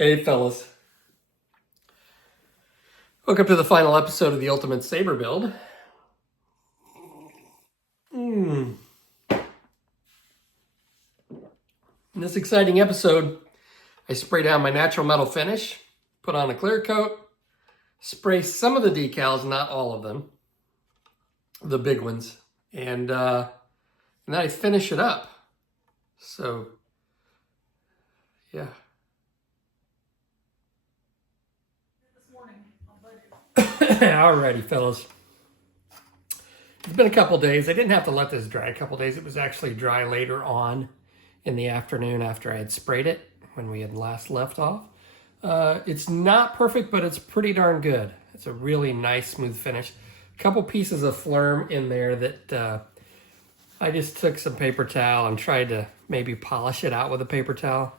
Hey fellas, welcome to the final episode of the Ultimate Sabre build. In this exciting episode, I spray down my natural metal finish, put on a clear coat, spray some of the decals, not all of them, the big ones, and then I finish it up. So, yeah. Alrighty, fellas. It's been a couple days. I didn't have to let this dry a couple days. It was actually dry later on in the afternoon after I had sprayed it when we had last left off. It's not perfect, but it's pretty darn good. It's a really nice, smooth finish. A couple pieces of phlegm in there that I just took some paper towel and tried to maybe polish it out with a paper towel.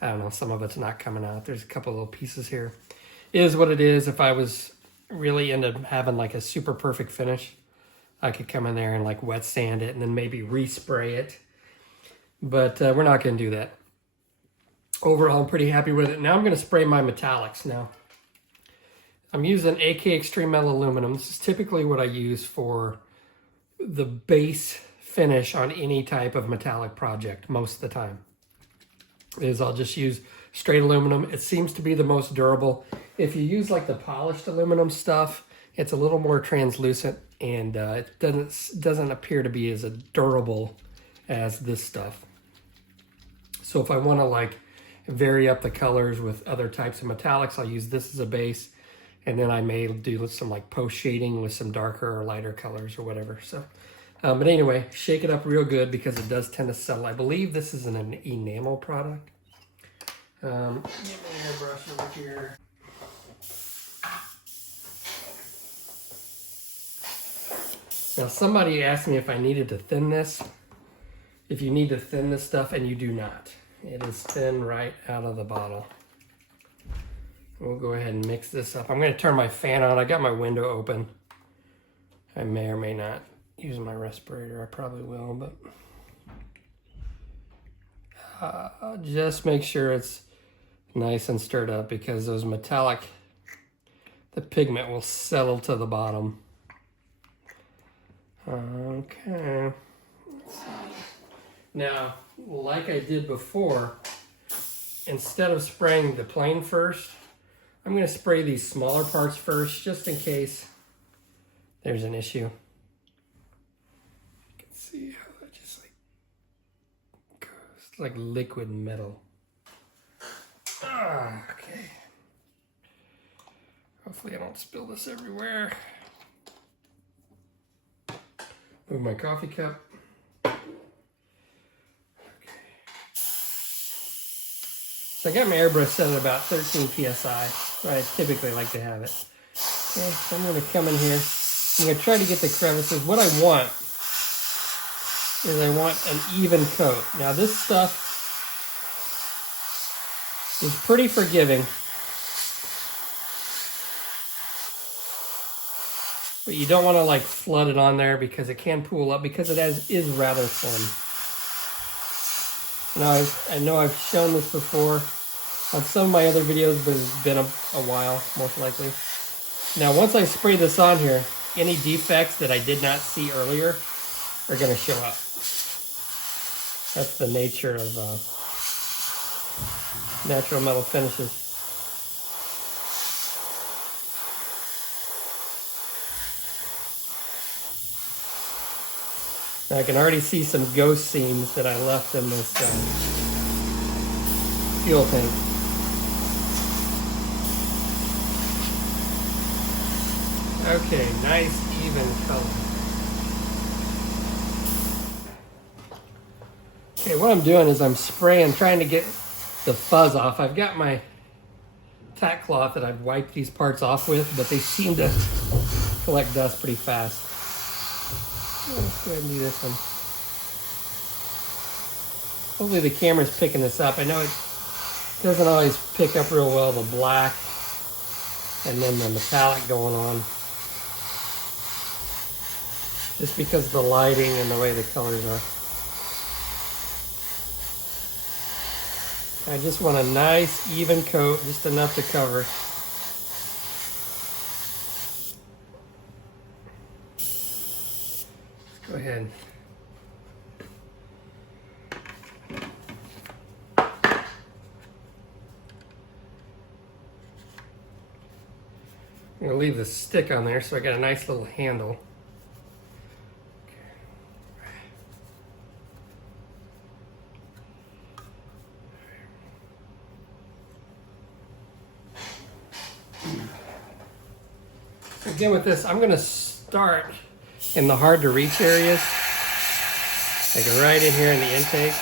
I don't know, some of it's not coming out. There's a couple little pieces here. It is what it is. If I was really into having like a super perfect finish, I could come in there and like wet sand it and then maybe respray it. But we're not going to do that. Overall, I'm pretty happy with it. Now I'm going to spray my metallics now. I'm using AK Extreme Metal Aluminum. This is typically what I use for the base finish on any type of metallic project most of the time. I'll just use straight aluminum. It seems to be the most durable. If you use like the polished aluminum stuff, it's a little more translucent and it doesn't appear to be as durable as this stuff. So if I want to like vary up the colors with other types of metallics, I'll use this as a base, and then I may do some like post shading with some darker or lighter colors or whatever. So, but anyway, shake it up real good because it does tend to settle. I believe this is an enamel product. Get my airbrush over here. Now somebody asked me if I needed to thin this. If you need to thin this stuff, and you do not. It is thin right out of the bottle. We'll go ahead and mix this up. I'm going to turn my fan on. I got my window open. I may or may not use my respirator. I probably will, but just make sure it's nice and stirred up because those metallic, the pigment will settle to the bottom. Okay. Now, like I did before, instead of spraying the plane first, I'm going to spray these smaller parts first, just in case there's an issue. You can see how that just like goes, it's like liquid metal. Okay. Hopefully I don't spill this everywhere. Move my coffee cup. So I got my airbrush set at about 13 psi, where I typically like to have it. Okay, so I'm going to come in here. I'm going to try to get the crevices. What I want is I want an even coat. Now this stuff is pretty forgiving, but you don't want to like flood it on there because it can pool up because it is rather thin. Now, I know I've shown this before on some of my other videos, but it's been a while, most likely. Now, once I spray this on here, any defects that I did not see earlier are going to show up. That's the nature of natural metal finishes. I can already see some ghost seams that I left in this fuel tank. Okay, nice even color. Okay, what I'm doing is I'm spraying, trying to get the fuzz off. I've got my tack cloth that I've wiped these parts off with, but they seem to collect dust pretty fast. Let's go ahead and do this one. Hopefully the camera's picking this up. I know it doesn't always pick up real well, the black and then the metallic going on. Just because of the lighting and the way the colors are. I just want a nice even coat, just enough to cover. Go ahead. I'm gonna leave the stick on there so I got a nice little handle. Again with this, I'm gonna start in the hard to reach areas, like right in here in the intake.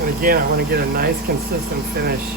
And again, I want to get a nice consistent finish.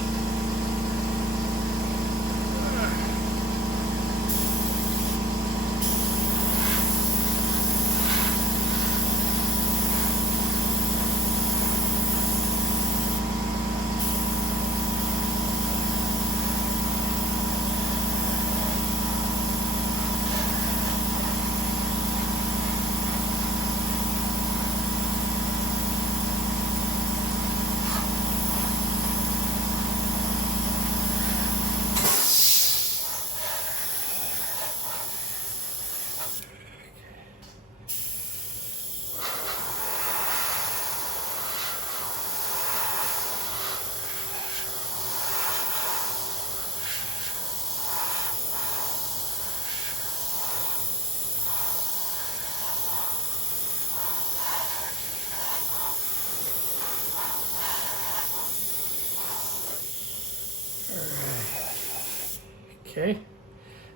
Okay,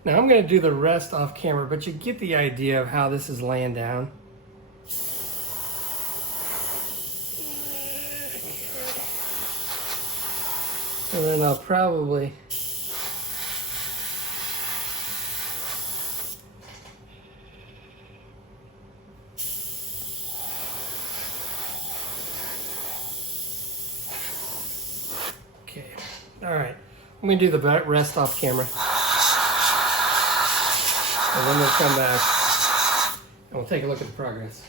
now I'm going to do the rest off camera, but you get the idea of how this is laying down. And then I'll probably all right, let me do the rest off camera. And then we'll come back and we'll take a look at the progress.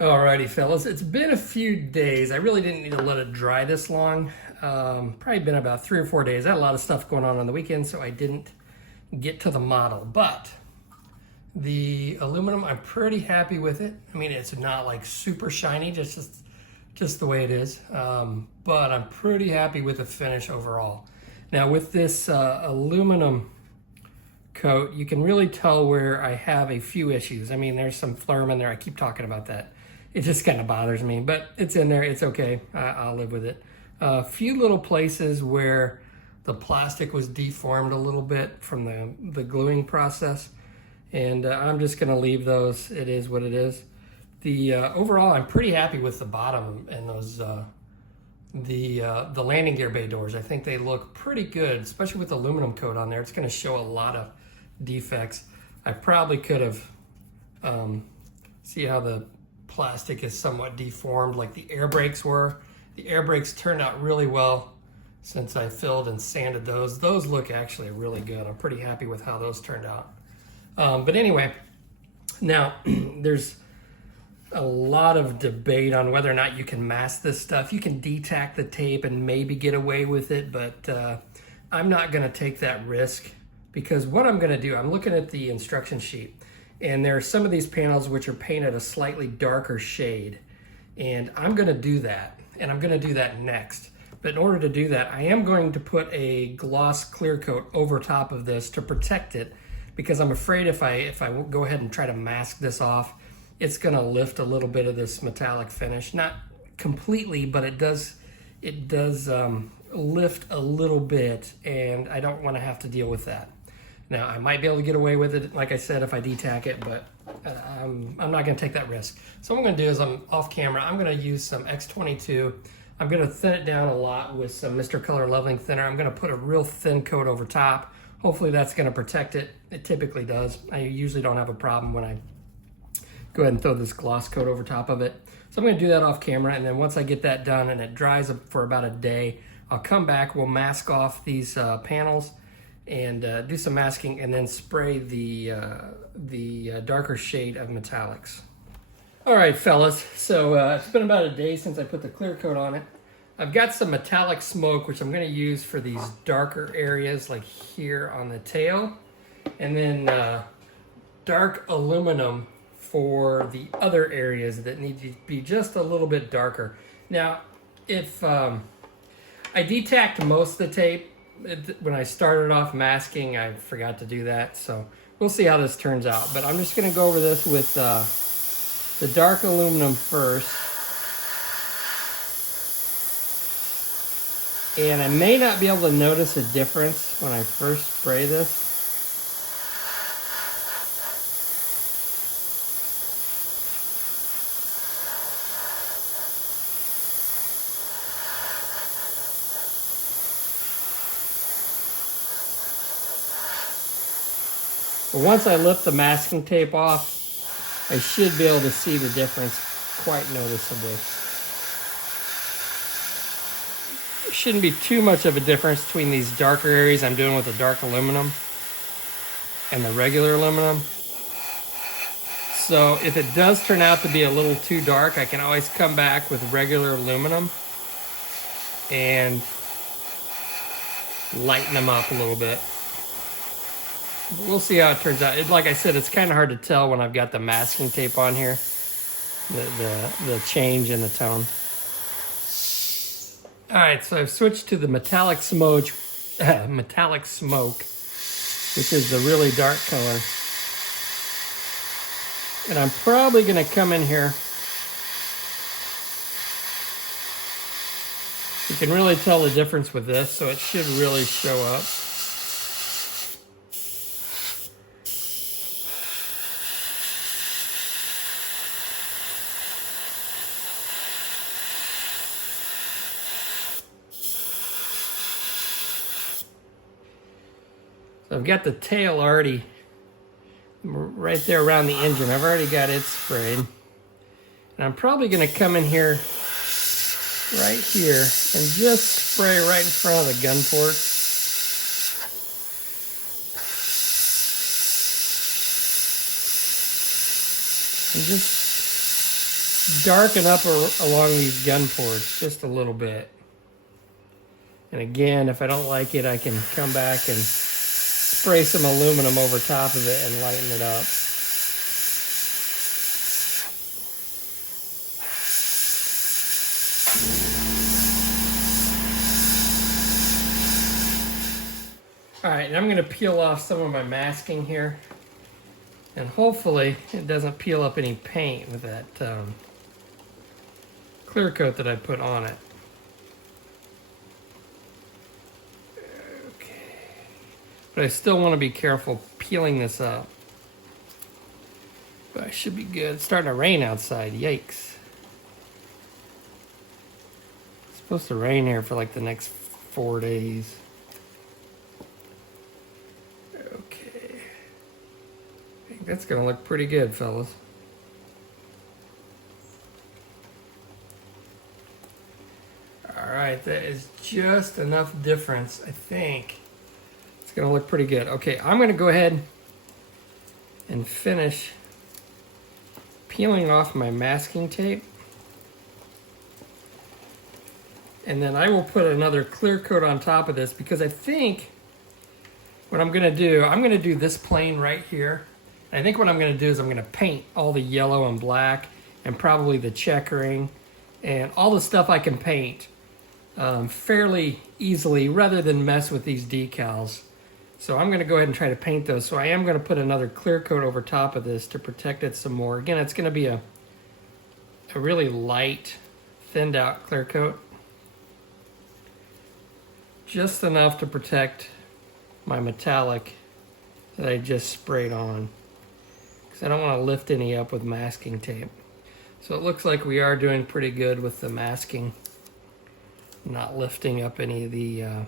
Alrighty, fellas, it's been a few days. I really didn't need to let it dry this long. Probably been about 3 or 4 days. I had a lot of stuff going on the weekend, so I didn't get to the model. But the aluminum, I'm pretty happy with it. I mean, it's not like super shiny, just the way it is. But I'm pretty happy with the finish overall. Now with this aluminum coat, you can really tell where I have a few issues. I mean, there's some phlegm in there. I keep talking about that. It just kind of bothers me, but it's in there. It's okay. I'll live with it. A few little places where the plastic was deformed a little bit from the gluing process, and I'm just going to leave those. It is what it is. The overall, I'm pretty happy with the bottom and those the landing gear bay doors. I think they look pretty good, especially with the aluminum coat on there. It's going to show a lot of defects. I probably could have see how the plastic is somewhat deformed, like the air brakes were. The air brakes turned out really well since I filled and sanded those. Those look actually really good. I'm pretty happy with how those turned out. But anyway, now there's a lot of debate on whether or not you can mask this stuff. You can detack the tape and maybe get away with it, but I'm not going to take that risk, because what I'm going to do, I'm looking at the instruction sheet, And there are some of these panels which are painted a slightly darker shade. And I'm gonna do that, and I'm gonna do that next. But in order to do that, I am going to put a gloss clear coat over top of this to protect it, because I'm afraid if I go ahead and try to mask this off, it's gonna lift a little bit of this metallic finish. Not completely, but it does lift a little bit, and I don't wanna have to deal with that. Now, I might be able to get away with it, like I said, if I detack it, but I'm not gonna take that risk. So what I'm gonna do is, I'm off camera, I'm gonna use some X22. I'm gonna thin it down a lot with some Mr. Color Leveling Thinner. I'm gonna put a real thin coat over top. Hopefully that's gonna protect it. It typically does. I usually don't have a problem when I go ahead and throw this gloss coat over top of it. So I'm gonna do that off camera, and then once I get that done and it dries up for about a day, I'll come back, we'll mask off these panels and do some masking, and then spray the darker shade of metallics. All right, fellas, so it's been about a day since I put the clear coat on it. I've got some metallic smoke, which I'm gonna use for these darker areas, like here on the tail, and then dark aluminum for the other areas that need to be just a little bit darker. Now, if I detacked most of the tape, when I started off masking, I forgot to do that, so we'll see how this turns out. But I'm just gonna go over this with the dark aluminum first. And I may not be able to notice a difference when I first spray this. But once I lift the masking tape off, I should be able to see the difference quite noticeably. There shouldn't be too much of a difference between these darker areas I'm doing with the dark aluminum and the regular aluminum. So if it does turn out to be a little too dark, I can always come back with regular aluminum and lighten them up a little bit. We'll see how it turns out. Like I said, it's kind of hard to tell when I've got the masking tape on here, the change in the tone. All right, so I've switched to the metallic smoke, which is the really dark color. And I'm probably gonna come in here. You can really tell the difference with this, so it should really show up. So I've got the tail already right there around the engine. I've already got it sprayed. And I'm probably gonna come in here, right here, and just spray right in front of the gun port. And just darken up along these gun ports just a little bit. And again, if I don't like it, I can come back and spray some aluminum over top of it and lighten it up. All right, and I'm gonna peel off some of my masking here, and hopefully it doesn't peel up any paint with that clear coat that I put on it. But I still want to be careful peeling this up. But I should be good. It's starting to rain outside. Yikes. It's supposed to rain here for like the next 4 days. Okay. I think that's going to look pretty good, fellas. All right, that is just enough difference, I think. Gonna look pretty good. Okay, I'm gonna go ahead and finish peeling off my masking tape. And then I will put another clear coat on top of this, because I think what I'm gonna do this plane right here. I think what I'm going to do is I'm going to paint all the yellow and black and probably the checkering and all the stuff I can paint fairly easily rather than mess with these decals. So I'm going to go ahead and try to paint those. So I am going to put another clear coat over top of this to protect it some more. Again, it's going to be a really light, thinned out clear coat. Just enough to protect my metallic that I just sprayed on, because I don't want to lift any up with masking tape. So it looks like we are doing pretty good with the masking, not lifting up any of the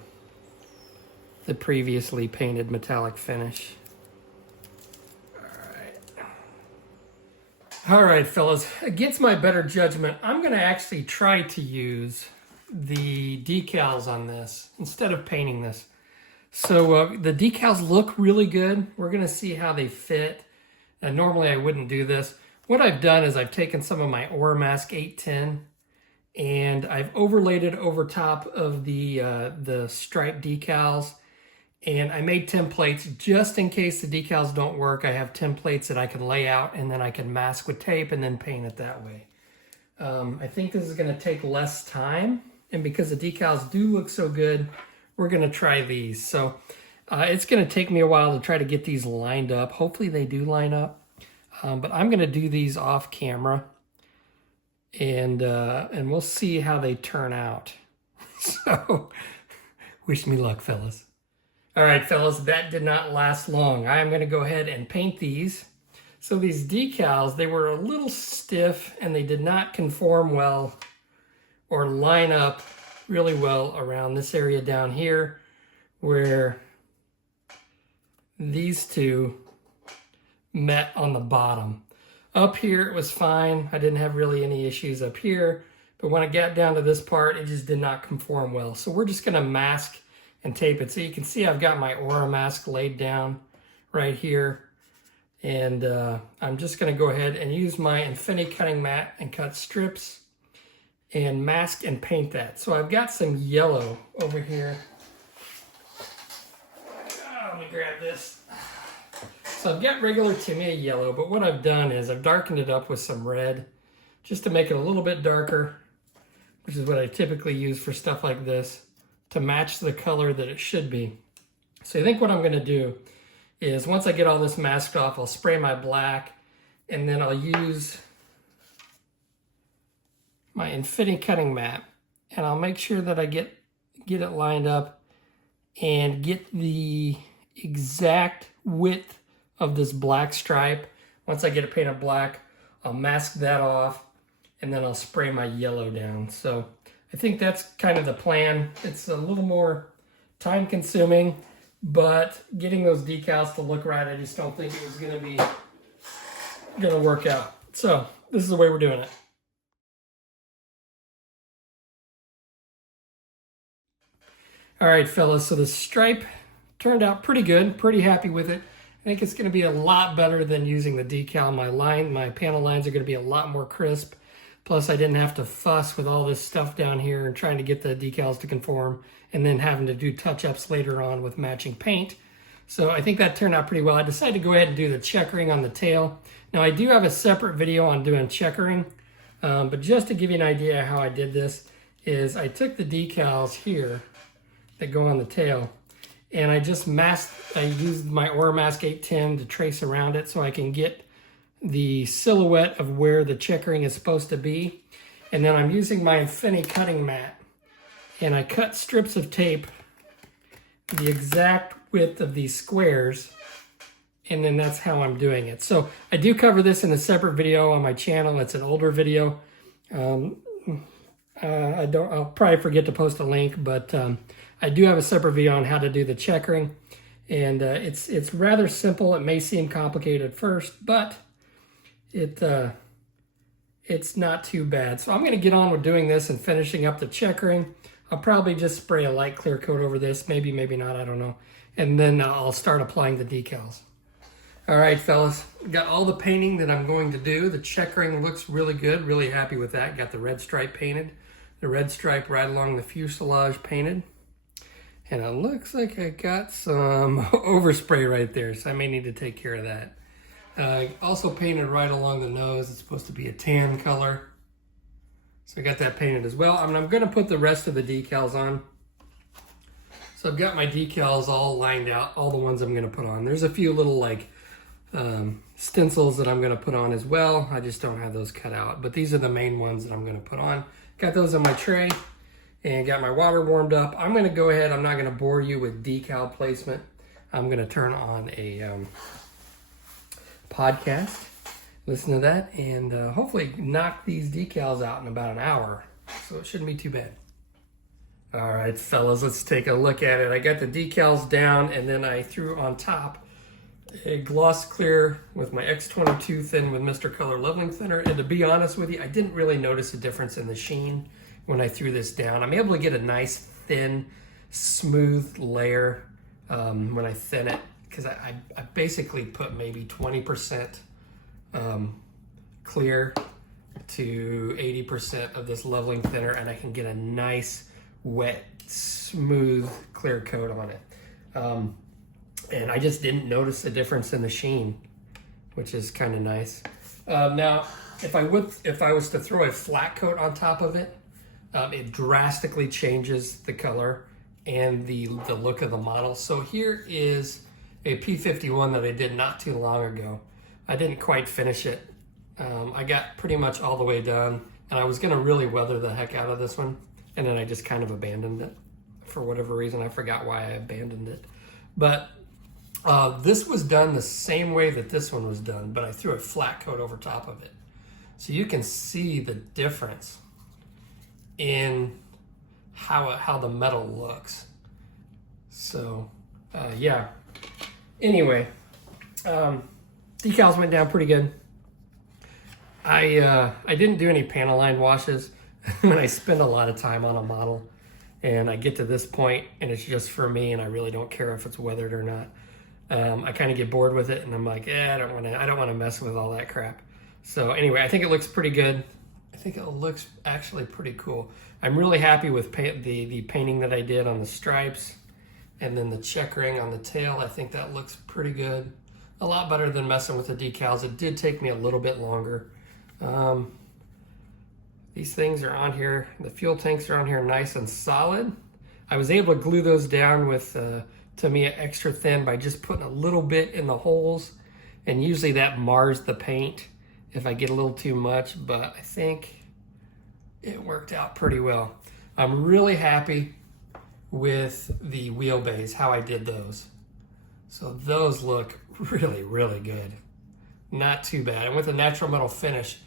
previously painted metallic finish. All right, fellas, against my better judgment, I'm going to actually try to use the decals on this instead of painting this. So the decals look really good. We're going to see how they fit. And normally I wouldn't do this. What I've done is I've taken some of my Oramask 810 and I've overlaid it over top of the stripe decals. And I made templates just in case the decals don't work. I have templates that I can lay out and then I can mask with tape and then paint it that way. I think this is going to take less time. And because the decals do look so good, we're going to try these. So it's going to take me a while to try to get these lined up. Hopefully they do line up. But I'm going to do these off camera. And we'll see how they turn out. So wish me luck, fellas. All right, fellas, that did not last long. I am going to go ahead and paint these. So these decals, they were a little stiff and they did not conform well or line up really well around this area down here where these two met on the bottom. Up here, it was fine. I didn't have really any issues up here, but when I got down to this part, it just did not conform well. So we're just going to mask and tape it. So you can see I've got my Oramask laid down right here. And I'm just going to go ahead and use my Infinity cutting mat and cut strips and mask and paint that. So I've got some yellow over here. Let me grab this. So I've got regular Tamiya yellow, but what I've done is I've darkened it up with some red just to make it a little bit darker, which is what I typically use for stuff like this, to match the color that it should be. So I think what I'm going to do is once I get all this masked off, I'll spray my black and then I'll use my Infinity cutting mat and I'll make sure that I get it lined up and get the exact width of this black stripe. Once I get it painted black, I'll mask that off and then I'll spray my yellow down. So I think that's kind of the plan. It's a little more time consuming, but getting those decals to look right, I just don't think it was going to work out. So this is the way we're doing it. All right, fellas, so the stripe turned out pretty good, pretty happy with it. I think it's going to be a lot better than using the decal. My panel lines are going to be a lot more crisp. Plus, I didn't have to fuss with all this stuff down here and trying to get the decals to conform and then having to do touch-ups later on with matching paint. So I think that turned out pretty well. I decided to go ahead and do the checkering on the tail. Now, I do have a separate video on doing checkering, but just to give you an idea how I did this is I took the decals here that go on the tail and I just I used my Oramask 810 to trace around it so I can get the silhouette of where the checkering is supposed to be. And then I'm using my Infinity cutting mat and I cut strips of tape the exact width of these squares, and then that's how I'm doing it. So I do cover this in a separate video on my channel. It's an older video. I'll probably forget to post a link, but I do have a separate video on how to do the checkering, and it's rather simple. It may seem complicated at first, but it's not too bad. So I'm going to get on with doing this and finishing up the checkering. I'll probably just spray a light clear coat over this, maybe not, I don't know, and then I'll start applying the decals. All right, fellas, got all the painting that I'm going to do. The checkering looks really good, really happy with that. Got the red stripe painted, the red stripe right along the fuselage painted. And it looks like I got some overspray right there, so I may need to take care of that. Also painted right along the nose. It's supposed to be a tan color. So I got that painted as well. I'm going to put the rest of the decals on. So I've got my decals all lined out, all the ones I'm going to put on. There's a few little like stencils that I'm going to put on as well. I just don't have those cut out. But these are the main ones that I'm going to put on. Got those on my tray and got my water warmed up. I'm going to go ahead. I'm not going to bore you with decal placement. I'm going to turn on a podcast, listen to that, and hopefully knock these decals out in about an hour. So it shouldn't be too bad. All right, fellas, let's take a look at it. I got the decals down, and then I threw on top a gloss clear with my X22 thin with Mr. Color Leveling Thinner. And to be honest with you, I didn't really notice a difference in the sheen when I threw this down. I'm able to get a nice, thin, smooth layer when I thin it, because I basically put maybe 20% clear to 80% of this leveling thinner, and I can get a nice, wet, smooth, clear coat on it. And I just didn't notice a difference in the sheen, which is kind of nice. Now, if I was to throw a flat coat on top of it, it drastically changes the color and the look of the model. So here is a P51 that I did not too long ago. I didn't quite finish it. I got pretty much all the way done, and I was gonna really weather the heck out of this one, and then I just kind of abandoned it for whatever reason. I forgot why I abandoned it. But this was done the same way that this one was done, but I threw a flat coat over top of it. So you can see the difference in how the metal looks. So yeah, anyway, decals went down pretty good. I didn't do any panel line washes when I spend a lot of time on a model and I get to this point and it's just for me and I really don't care if it's weathered or not. I kind of get bored with it and I'm like, I don't want to mess with all that crap. So anyway, I think it looks pretty good. I think it looks actually pretty cool. I'm really happy with the painting that I did on the stripes and then the checkering on the tail. I think that looks pretty good. A lot better than messing with the decals. It did take me a little bit longer. These things are on here. The fuel tanks are on here nice and solid. I was able to glue those down with Tamiya Extra Thin by just putting a little bit in the holes. And usually that mars the paint if I get a little too much, but I think it worked out pretty well. I'm really happy with the wheelbase, how I did those. So those look really, really good. Not too bad. And with a natural metal finish,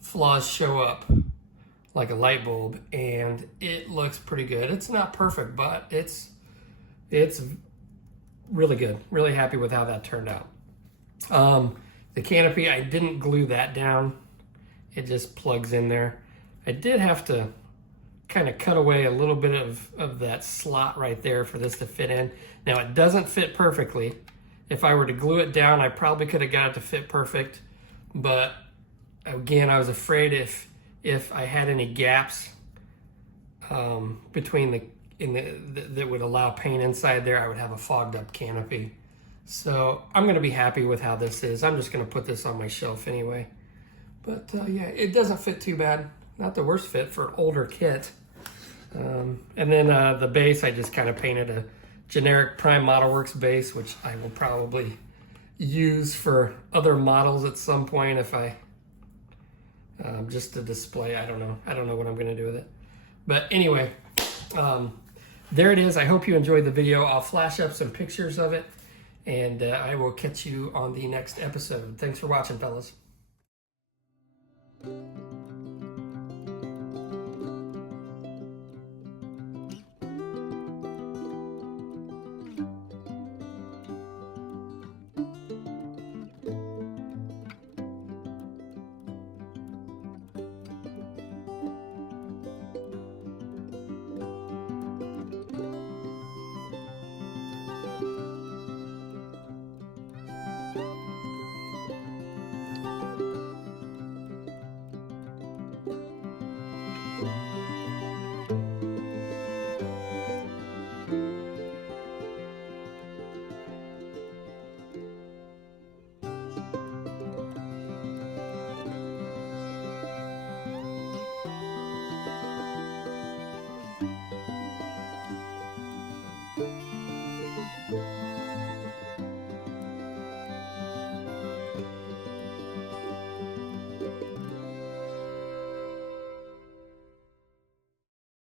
flaws show up like a light bulb and it looks pretty good. It's not perfect, but it's really good. Really happy with how that turned out. The canopy, I didn't glue that down. It just plugs in there. I did have to kind of cut away a little bit of that slot right there for this to fit in. Now it doesn't fit perfectly. If I were to glue it down, I probably could have got it to fit perfect. But again, I was afraid if I had any gaps between that would allow paint inside there, I would have a fogged up canopy. So I'm gonna be happy with how this is. I'm just gonna put this on my shelf anyway. But yeah, it doesn't fit too bad. Not the worst fit for an older kit. And then the base, I just kind of painted a generic Prime Model Works base, which I will probably use for other models at some point if I, just to display. I don't know what I'm gonna do with it. But anyway, there it is. I hope you enjoyed the video. I'll flash up some pictures of it and I will catch you on the next episode. Thanks for watching, fellas.